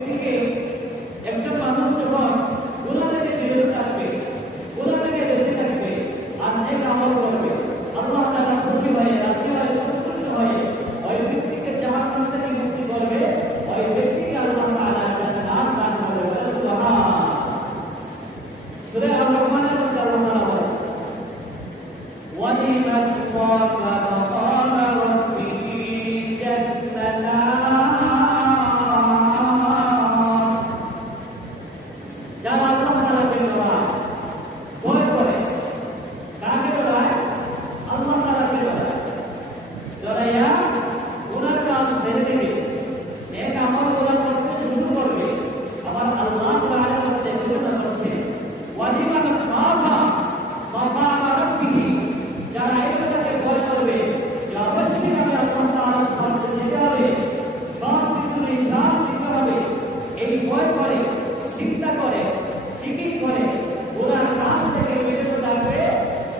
একজন মানুষ যখন গুনাহ থেকে বিরত থাকবে, গুনাহ থেকে বেঁচে থাকবে আর নেক আমল করবে, আল্লাহ তাআলা খুশি হয়ে রাজি হয়ে সন্তুষ্ট হয়ে ওই ব্যক্তিকে জাহান্নাম থেকে মুক্তি করবে, ওই ব্যক্তিকে আল্লাহ তাআলা জান্নাত দান করবে। সুবহানাল্লাহ। সূরা আর-রহমানের মধ্যে আল্লাহ তাআলা বলেন, ওয়া লিমান খাফা মাকামা রাব্বিহি জান্নাতান। যারা আল্লাহ তাআলাকে ডরায়, ভয় করে, কাকে ডরায়? আল্লাহ তাআলাকে ডরায়। ডরাইয়া গুনার কাজ ছেড়ে দিবে, নেক আমল করতে শুরু করবে। আবার আল্লাহ তাআলা মধ্যে ঘোষণা করছে, ওয়া লিমান খাফা মাকামা রাব্বিহি, যারা এই কথাকে ভয় করবে যে অবশ্যই আমি আল্লাহ তাআলার সামনে যেতে হবে, সব কিছুর হিসাব দিতে হবে, এই ভয় করে, চিন্তা করে, জিকির করে, গুনার কাজ থেকে বিরত থাকবে,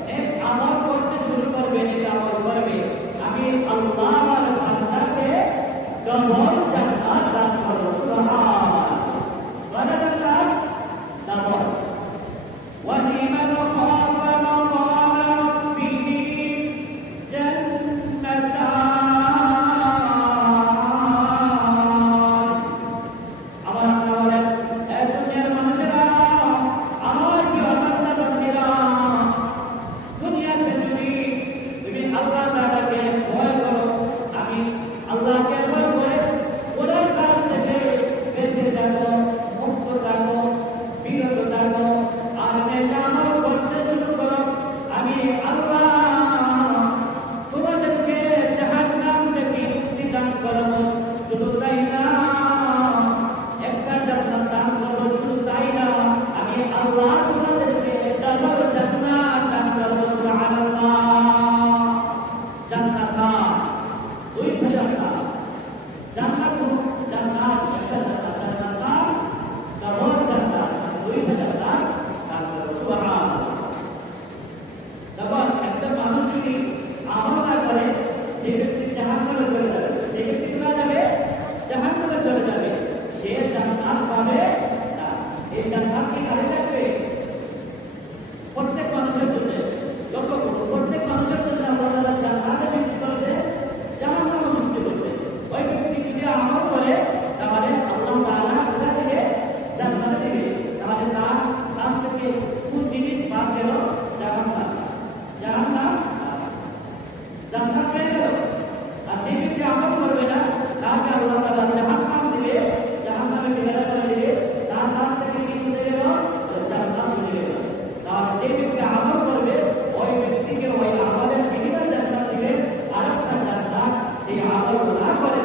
নেক আমল করতে শুরু করবে, নেক আমল করবে, আমি আল্লাহ আমার বান্দাকে ডবল জান্নাত দান করব। সুবহানাল্লাহ। কয়টা জান্নাত? ডবল। ওয়া লিমান খাফা মাকামা রাব্বিহি জান্নাতান। আবার আল্লাহ বলেন, এ দুনিয়ার মানুষেরা, আমার কি অবান্ধা বন্ধেরা, দুনিয়াতে যদি তুমি আল্লাহ তাআলাকে ভয় করো, আমি আল্লাহকে ভয় করে গুনার কাজ থেকে বেঁচে থাকো, মুক্ত থাকো, বিরত থাকো, আর নেক আমল করতে শুরু করো, আমি আল্লাহ তোমাদেরকে জাহান্নাম থেকে মুক্তি দান করব। শুধু তাই না, একটা জান্নাত দান করব, শুধু তাই না, আমি আল্লাহ তোমাদেরকে ডাবল জান্নাত দান করব। সুবহানাল্লাহ। জান্নাত না, দুই জান্নাত। জান্নাত জান্নাত একটা জান্নাত, জান্নাত না, ডাবল জান্নাত, দুই জান্নাত দান করব। সুবহানাল্লাহ। তখন একটা মানুষ যদি আমল না করে, যে ব্যক্তি জাহান্নামে চলে যাবে, যে ব্যক্তি কোথায় যাবে? জাহান্নামে চলে যাবে। সে জান্নাত পাবে না। এই জান্নাত কি খালি থাকবে? প্রত্যেক মানুষের জন্য, লক্ষ্য করুন, প্রত্যেক মানুষের জন্য আল্লাহ তাআলা জান্নাতে সৃষ্টি করেছে, জাহান্নামে সৃষ্টি করেছে। ওই ব্যক্তি যদি আমল করে, তাহলে আল্লাহ তাআলা কোথা থেকে? জান্নাতে দিবে। তাহলে তার কাছ থেকে কোন জিনিস বাদ গেল? জাহান্নাম। জাহান্নাম জান্নাত পেয়ে গেল। আর যে ব্যক্তি আমল করবে না, তাকে আল্লাহ তাআলা জাহান্নাম দিবে, জাহান্নামে ফেলে করে দিবে। তার কাছ থেকে কি চলে গেল? জান্নাত চলে গেল। তাহলে যে ব্যক্তি আমল করবে, ওই ব্যক্তিকে ওই আমলের বিনিময়ে জান্নাত দিবে। আরেকটা জান্নাত, যে আমল না করে